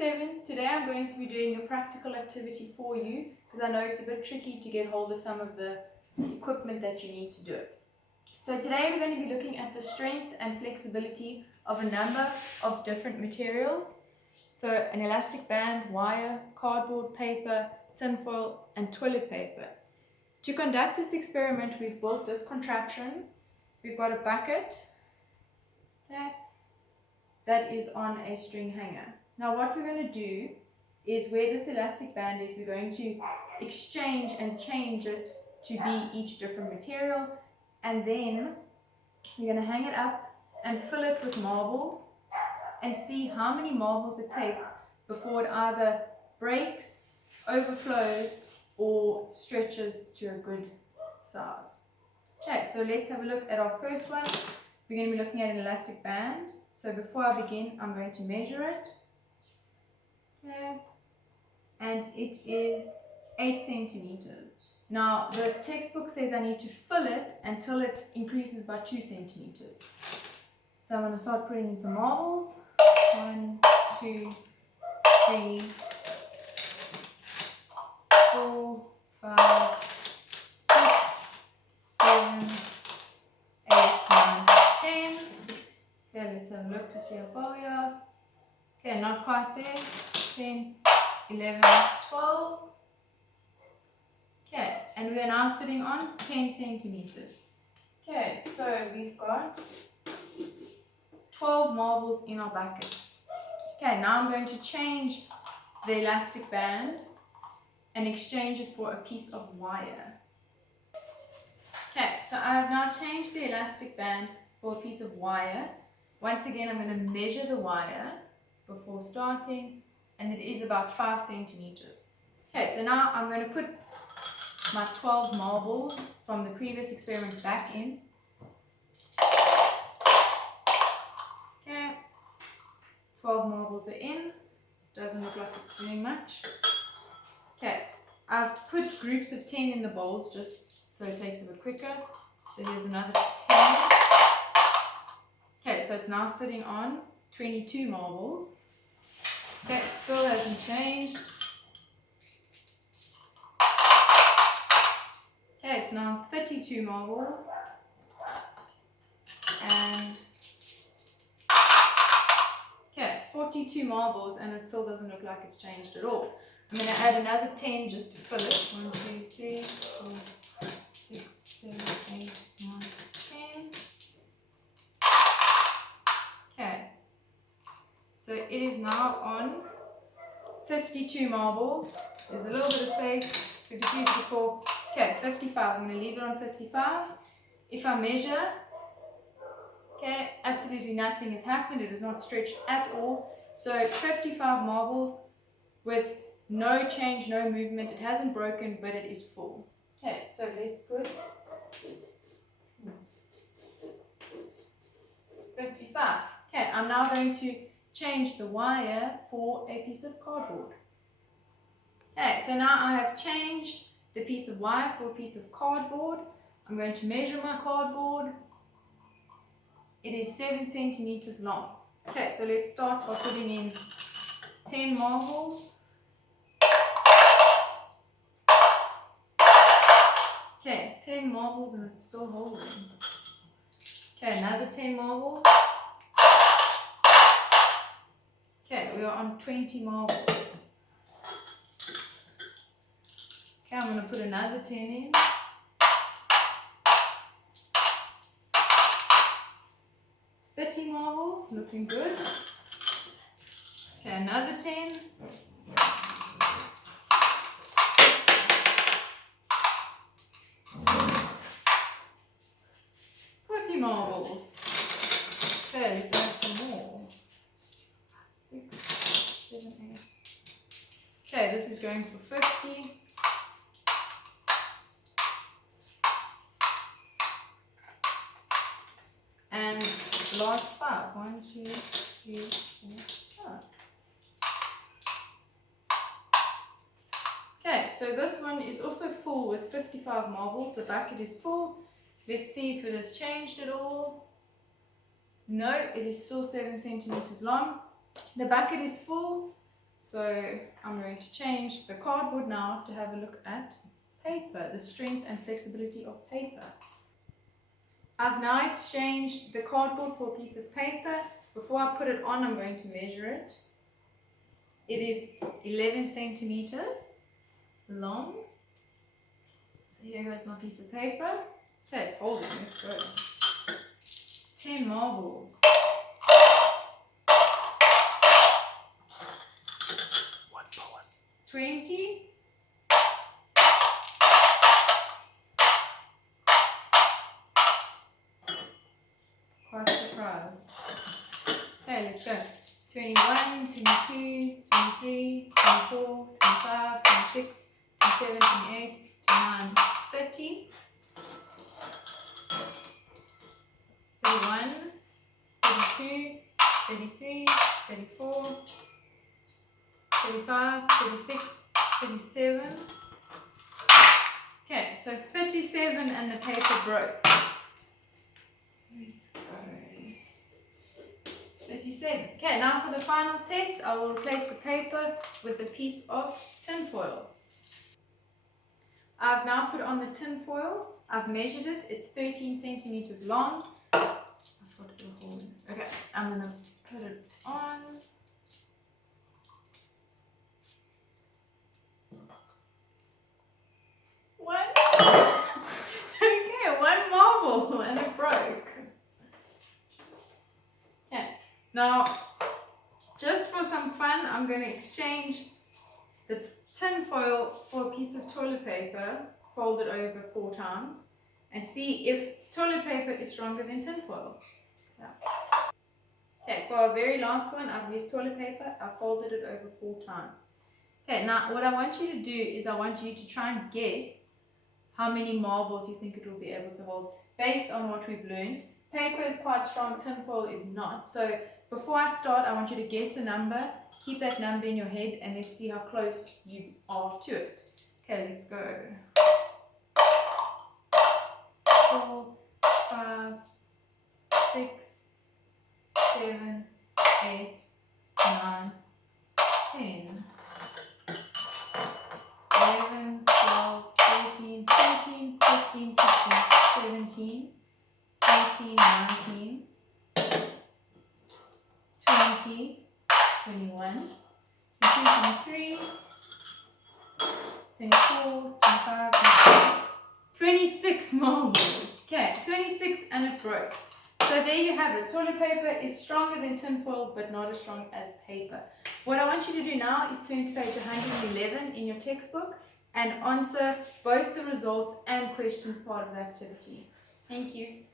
7s, today I'm going to be doing a practical activity for you because I know it's a bit tricky to get hold of some of the equipment that you need to do it. So today we're going to be looking at the strength and flexibility of a number of different materials. So an elastic band, wire, cardboard, paper, tinfoil and toilet paper. To conduct this experiment, we've built this contraption. We've got a bucket that is on a string hanger. Now what we're going to do is where this elastic band is, we're going to exchange and change it to be each different material, and then we're going to hang it up and fill it with marbles and see how many marbles it takes before it either breaks, overflows or stretches to a good size. Okay, so let's have a look at our first one. We're going to be looking at an elastic band. So before I begin, I'm going to measure it. Okay. And it is 8 centimeters. Now the textbook says I need to fill it until it increases by 2 centimeters. So I'm going to start putting in some marbles. 1, 2, 3, 4, 5, 6, 7, 8, 9, 10. Okay, let's have a look to see how far we are. Okay, not quite there. 10, 11, 12. Okay, and we are now sitting on 10 centimeters. Okay, so we've got 12 marbles in our bucket. Okay, now I'm going to change the elastic band and exchange it for a piece of wire. Okay, so I have now changed the elastic band for a piece of wire. Once again, I'm going to measure the wire before starting, and it is about 5 centimeters. Okay, so now I'm going to put my 12 marbles from the previous experiment back in. Okay, 12 marbles are in. Doesn't look like it's doing much. Okay, I've put groups of 10 in the bowls just so it takes a bit quicker. So here's another 10. Okay, so it's now sitting on 22 marbles. Okay, still hasn't changed. Okay, it's now 32 marbles. And okay, 42 marbles, and it still doesn't look like it's changed at all. I'm going to add another 10 just to fill it. 1, 2, 3, 4, 6, 7, 8, 9, 10. Okay, so it is now on 52 marbles. There's a little bit of space. 52, 54. Okay, 55. I'm going to leave it on 55. If I measure, okay, absolutely nothing has happened. It has not stretched at all. So 55 marbles with no change, no movement. It hasn't broken, but it is full. Okay, so let's put 55. Okay, I'm now going to change the wire for a piece of cardboard. Okay, so now I have changed the piece of wire for a piece of cardboard. I'm going to measure my cardboard. It is 7 centimeters long. Okay, so let's start by putting in 10 marbles. Okay, 10 marbles and it's still holding. Okay, another 10 marbles. Okay, we are on 20 marbles. Okay, I'm going to put another 10 in. Marbles, looking good. Okay, another 10. Marbles. Okay, let's add some more. 6, 7, 8. Okay, this is going for 50. And the last 5. 1, 2, 3, 4, 5. Okay, so this one is also full with 55 marbles. The bucket is full. Let's see if it has changed at all. No, it is still 7 centimeters long. The bucket is full, So I'm going to change the cardboard now to have a look at paper, the strength and flexibility of paper. I've now exchanged the cardboard for a piece of paper. Before I put it on, I'm going to measure it. It is 11 centimeters long. So here goes my piece of paper. Okay, it's holding, let's go. 10 marbles. 20. Quite surprised. Okay, let's go. 21, 22, 23, 24, 25, 26, 27, 28, 29, 30. 31, 32, 33, 34, 35, 36, 37. Okay, so 37 and the paper broke. Let's go. 37. Okay, now for the final test, I will replace the paper with a piece of tin foil. I've now put on the tin foil. I've measured it. It's 13 centimeters long. I've got to put a hole in. Okay, I'm going to put it on. Okay, one marble and it broke. Okay, now just for some fun, I'm going to exchange the tin foil for a piece of toilet paper, fold it over 4 times, and see if toilet paper is stronger than tin foil. Yeah. Okay, for our very last one, I've used toilet paper. I've folded it over 4 times. Okay, now what I want you to do is I want you to try and guess how many marbles you think it will be able to hold based on what we've learned. Paper is quite strong, tin foil is not. So before I start, I want you to guess a number, keep that number in your head, and let's see how close you are to it. Okay, let's go. 4, 5, 6, 7, 8, 9, 10. 11, 12, 13, 14, 15, 16, 17, 18, 19, 20, 21, 23, 24, 25, 26 marbles. Okay, 26 and it broke. So there you have it. Toilet paper is stronger than tin foil, but not as strong as paper. What I want you to do now is turn to page 111 in your textbook and answer both the results and questions part of the activity. Thank you.